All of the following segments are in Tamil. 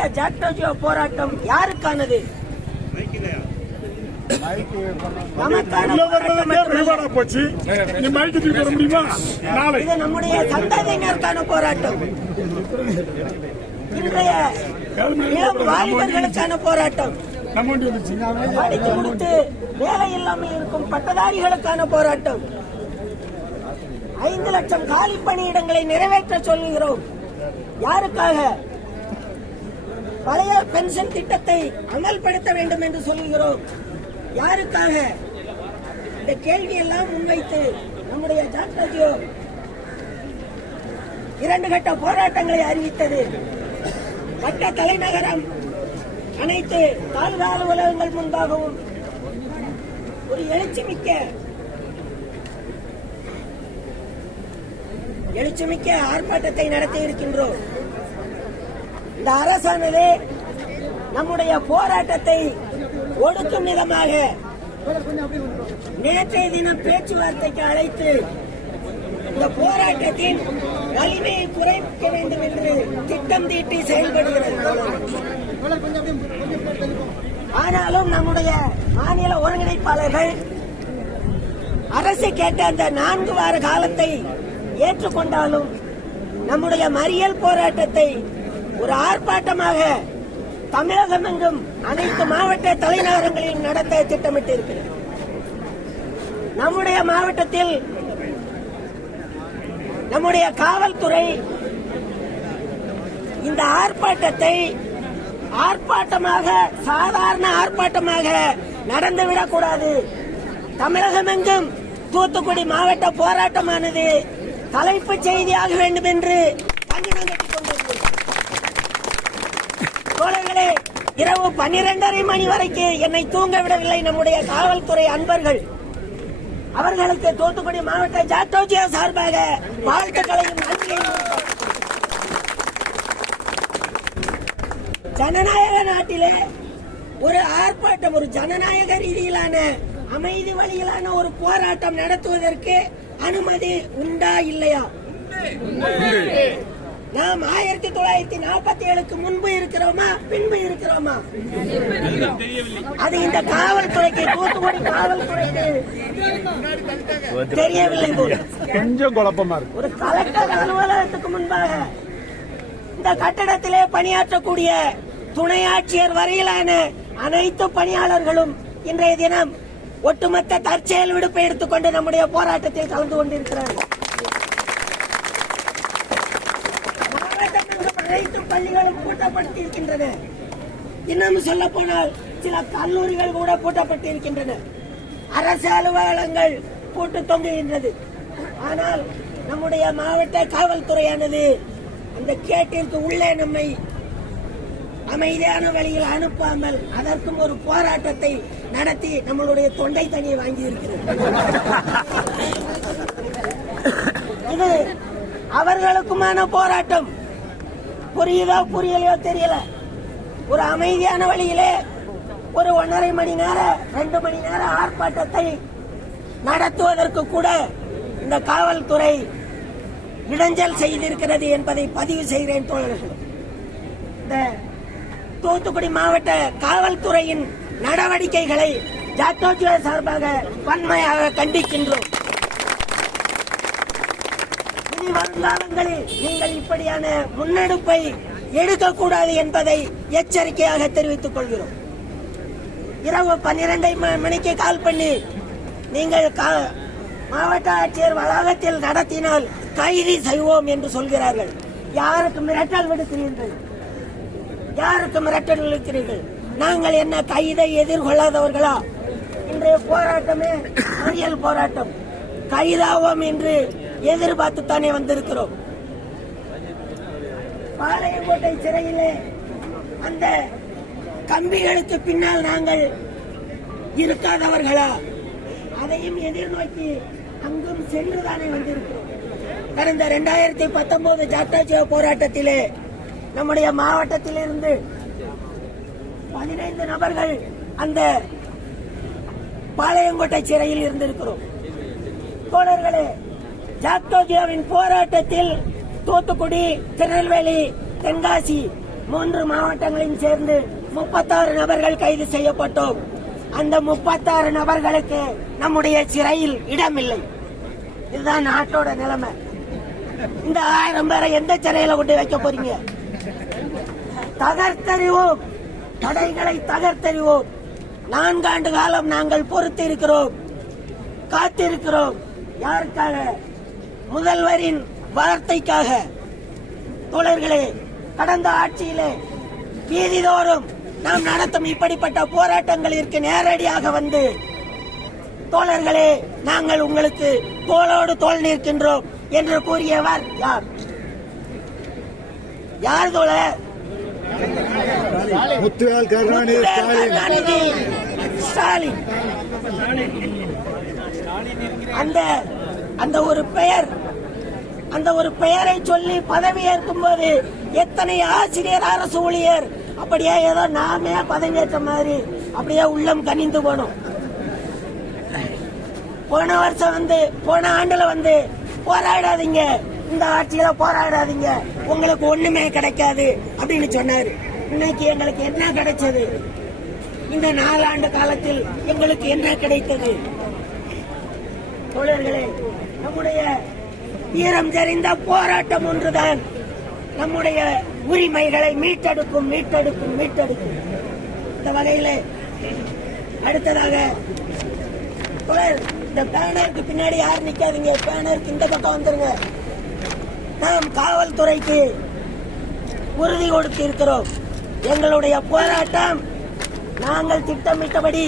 நம்முடைய ஜாக்டோஜியோ போராட்டம் யாருக்கானது? போச்சு. இது நம்முடைய சந்ததியினருக்கான போராட்டம். இன்றைய இளம் வாலிபர்களுக்கான போராட்டம். படித்து முடித்து வேலை இல்லாமல் இருக்கும் பட்டதாரிகளுக்கான போராட்டம். ஐந்து லட்சம் காலி பணியிடங்களை நிறைவேற்ற சொல்லுகிறோம். யாருக்காக? பழைய பென்ஷன் திட்டத்தை அமல்படுத்த வேண்டும் என்று சொல்லுகிறோம். யாருக்காக? இந்த கேள்வி எல்லாம் முன்வைத்து நம்முடைய ஜாக்டோஜியோ இரண்டு கட்ட போராட்டங்களை அறிவித்தது. வட்ட தலைநகரம் அனைத்து தாழ்வு அலுவலகங்கள் முன்பாகவும் ஒரு எழுச்சிமிக்க எழுச்சிமிக்க ஆர்ப்பாட்டத்தை நடத்தி இருக்கின்றோம் இந்த அரசானது நம்முடைய போராட்டத்தை ஒடுக்கும் விதமாக நேற்றைய தினம் பேச்சுவார்த்தைக்கு அழைத்து இந்த போராட்டத்தின் வலிமையை குறைக்க வேண்டும் என்று திட்டம் தீட்டி செயல்படுகிறது. ஆனாலும் நம்முடைய மாநில ஒருங்கிணைப்பாளர்கள் அரசு கேட்ட அந்த நான்கு வார காலத்தை ஏற்றுக்கொண்டாலும் நம்முடைய மறியல் போராட்டத்தை ஒரு ஆர்ப்பாட்டமாக தமிழகம் எங்கும் அனைத்து மாவட்ட தலைநகரங்களில் நடத்த திட்டமிட்டிருக்கிறது. நம்முடைய மாவட்டத்தில் நம்முடைய காவல்துறை இந்த ஆர்ப்பாட்டத்தை ஆர்ப்பாட்டமாக சாதாரண ஆர்ப்பாட்டமாக நடந்துவிடக் கூடாது தமிழகம் எங்கும் தூத்துக்குடி மாவட்ட போராட்டமானது தலைப்புச் செய்தியாக வேண்டும் என்று தோழர்களே இரவு பன்னிரண்டரை மணி வரைக்கும் என்னை தூங்க விடவில்லை நம்முடைய காவல்துறை அன்பர்கள். அவர்களுக்கு தூத்துக்குடி மாவட்ட ஜாட்டோஜியா சார்பாக வாழ்த்துக்களையும் நன்றியையும் ஜனநாயக நாட்டிலே ஒரு ஆர்ப்பாட்டம் ஒரு ஜனநாயக ரீதியிலான அமைதி வழியிலான ஒரு போராட்டம் நடத்துவதற்கு அனுமதி உண்டா இல்லையா? நாம் ஆயிரத்தி தொள்ளாயிரத்தி நாற்பத்தி ஏழுக்கு முன்பு இருக்கிறோமா பின்பு இருக்கிறோமா? அது இந்த காவல்துறைக்கு தூத்துக்குடி காவல்துறைக்கு தெரியவில்லை கொஞ்சம் குழப்பமா இருக்கு. ஒரு கலெக்டர் அலுவலகத்துக்கு முன்பாக இந்த கட்டடத்திலே பணியாற்றக்கூடிய துணை ஆட்சியர் வரையிலான அனைத்து பணியாளர்களும் இன்றைய தினம் ஒட்டுமொத்த தற்செயல் விடுப்பை எடுத்துக்கொண்டு நம்முடைய போராட்டத்தில் கலந்து கொண்டிருக்கிறார்கள் மாவட்டத்தில் அனைத்து பள்ளிகளும் பூட்டப்பட்டிருக்கின்றன. இன்னும் சொல்ல போனால் சில கல்லூரிகள் கூட பூட்டப்பட்டிருக்கின்றன. அரசு அலுவலகங்கள் பூட்டு தொங்குகின்றது. ஆனால் நம்முடைய மாவட்ட காவல்துறையானது அந்த கேட்டிற்கு உள்ளே நம்மை அமைதியான வழியில் அனுப்பாமல் அதற்கும் ஒரு போராட்டத்தை நடத்தி நம்மளுடைய தொண்டை தண்ணியை வாங்கி இருக்கிறது இது அவர்களுக்குமான போராட்டம். புரியுதோ புரியலையோ தெரியல. ஒரு அமைதியான வழியிலே ஒரு ஒன்றரை மணி நேரம் ரெண்டு மணி நேர ஆர்ப்பாட்டத்தை நடத்துவதற்கு கூட இந்த காவல்துறை இடைஞ்சல் செய்திருக்கிறது என்பதை பதிவு செய்கிறேன் தோழர்கள். இந்த தூத்துக்குடி மாவட்ட காவல்துறையின் நடவடிக்கைகளை ஜாக்டோஜியோ சார்பாக வன்மையாக கண்டிக்கின்றோம். வருங்காலங்களில் நீங்கள் இப்படியான முன்னெடுப்பை எடுக்கக்கூடாது என்பதை எச்சரிக்கையாக தெரிவித்துக் கொள்கிறோம். இரவு பன்னிரண்டை மணிக்கு கால் பண்ணி நீங்கள் கா- மாவட்ட ஆட்சியர் வளாகத்தில் நடத்தினால் கைது செய்வோம் என்று சொல்கிறார்கள். யாருக்கு மிரட்டல் விடுக்கிறீர்கள்? யாருக்கு மிரட்டல் விடுக்கிறீர்கள்? நாங்கள் என்ன கைதை எதிர்கொள்ளாதவர்களா? இன்றைய போராட்டமே மறியல் போராட்டம். கைதாவோம் என்று எதிர்பார்த்துத்தானே வந்திருக்கிறோம். பாளையங்கோட்டை சிறையிலே அந்த கம்பிகளுக்கு பின்னால் நாங்கள் இருக்காதவர்களா? அதையும் எதிர்நோக்கி அங்கும் சென்றுதானே வந்திருக்கிறோம். கடந்த இரண்டாயிரத்தி பத்தொன்பது ஜாட்டாஜியோ போராட்டத்திலே நம்முடைய மாவட்டத்திலிருந்து பதினைந்து நபர்கள் அந்த பாளையங்கோட்டை சிறையில் இருந்திருக்கிறோம். தோழர்களே ஜாக்டோஜியோவின் போராட்டத்தில் தூத்துக்குடி திருநெல்வேலி தென்காசி மூன்று மாவட்டங்களையும் சேர்ந்து முப்பத்தாறு நபர்கள் கைது செய்யப்பட்டோம். அந்த முப்பத்தாறு நபர்களுக்கு நம்முடைய சிறையில் இடமில்லை. இதுதான் நாட்டோட நிலைமை. இந்த ஆயிரம் பேரை எந்த சிறையில கொண்டு வைக்க போறீங்க? தகர்த்தறிவோம். தடைகளை தகர்த்தறிவோம். நான்காண்டு காலம் நாங்கள் பொறுத்து இருக்கிறோம் காத்திருக்கிறோம். யாருக்காக? முதல்வரின் வார்த்தைக்காக தோழர்களே கடந்த ஆட்சியிலே வீதிதோறும் நாம் நடத்தும் இப்படிப்பட்ட போராட்டங்களிற்கு நேரடியாக வந்து தோழர்களே நாங்கள் உங்களுக்கு தோளோடு தோள் நிற்கின்றோம் என்று கூறியவர் யார்? யார் தோழர் முத்துவேல் கருணாநிதி ஸ்டாலின். அந்த அந்த ஒரு பெயர் அந்த ஒரு பெயரை சொல்லி பதவி ஏற்கும் போது எத்தனை ஆசிரியர் அரசு ஊழியர் அப்படியே ஏதோ நாமே பதவியேற்ற மாதிரி அப்படியே உள்ளம் கனிந்து போனோம். போன வருஷம் வந்து போன ஆண்டுல வந்து போராடாதீங்க. இந்த ஆட்சியில போராடாதீங்க. உங்களுக்கு ஒண்ணுமே கிடைக்காது அப்படின்னு சொன்னாரு. இன்னைக்கு எங்களுக்கு என்ன கிடைச்சது? இந்த நாலாண்டு காலத்தில் எங்களுக்கு என்ன கிடைத்தது? தோழர்களே நம்முடைய ஈரம் தெரிந்த போராட்டம் ஒன்றுதான். நம்முடைய உரிமைகளை மீட்டெடுக்கும் மீட்டெடுக்கும் மீட்டெடுக்கும். இந்த வகையில் அடுத்ததாக இந்த பேனருக்கு பின்னாடி யார் நிக்காதீங்க. பேனருக்கு இந்த பக்கம் வந்துருங்க. நாம் காவல்துறைக்கு உறுதி கொடுத்து இருக்கிறோம் எங்களுடைய போராட்டம் நாங்கள் திட்டமிட்டபடி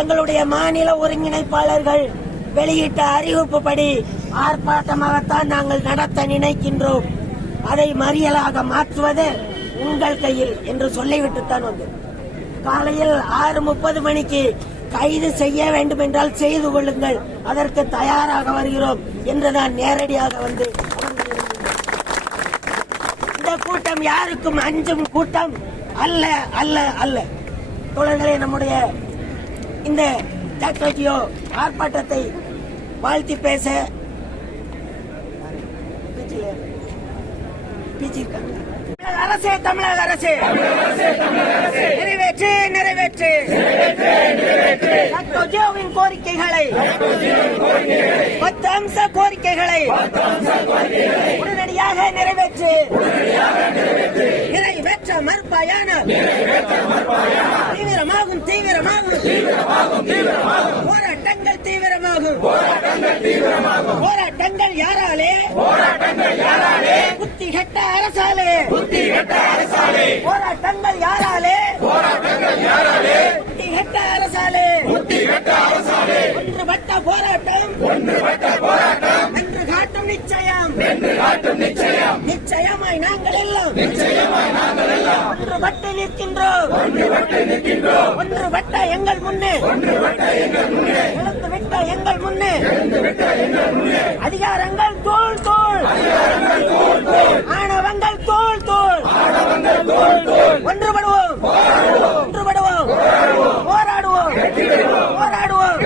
எங்களுடைய மாநில ஒருங்கிணைப்பாளர்கள் வெளியிட்ட அறிவிப்புப்படி ஆர்ப்பாட்டமாகத்தான் நாங்கள் நடத்த நினைக்கின்றோம். அதை மறியலாக மாற்றுவது உங்கள் கையில் என்று சொல்லிவிட்டுத்தான் வந்து காலையில் ஆறு முப்பது மணிக்கு கைது செய்ய வேண்டும் என்றால் செய்து கொள்ளுங்கள். அதற்கு தயாராக வருகிறோம் என்று நான் நேரடியாக வந்து இந்த கூட்டம் யாருக்கும் அஞ்சும் கூட்டம் அல்ல அல்ல அல்ல. தோழர்களே நம்முடைய இந்த டாக்டர்ஜியோ ஆர்ப்பாட்டத்தை வாழ்த்தி பேச பேச்சில- பேசியிருக்காங்க. தமிழக அரசே தமிழக அரசே நிறைவேற்று நிறைவேற்று டாக்டர்ஜியோவின் கோரிக்கைகளை பத்து அம்ச கோரிக்கைகளை உடனடியாக நிறைவேற்று நிறைவேற்ற மறுப்பாயான தீவிரமாகும் தீவிரமாகும். போராட்டங்கள் தீவிரமாகும். போராட்டங்கள் யாராலே? புத்தி கெட்ட அரசாலே. போராட்டங்கள் யாராலே? புத்தி கெட்ட அரசாலே. ஒன்றுபட்ட போராட்டம். வென்று காட்டும் நிச்சயம். நிச்சயமாய் நாங்கள் எல்லாம். ஒன்றுபட்டு நிற்கின்றோம். ஒன்றுபட்ட எங்கள் முன்னே. இழந்து விட்ட எங்கள் முன்னே. அதிகாரங்கள் தோல் தோல். ஆணவங்கள் தோல் தோல். ஒன்றுபடுவோம். ஒன்றுபடுவோம். போராடுவோம். போராடுவோம்.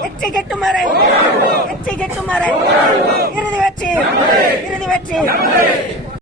வெற்றி கெட்டும் வரை வெற்றி கெட்டும் வரை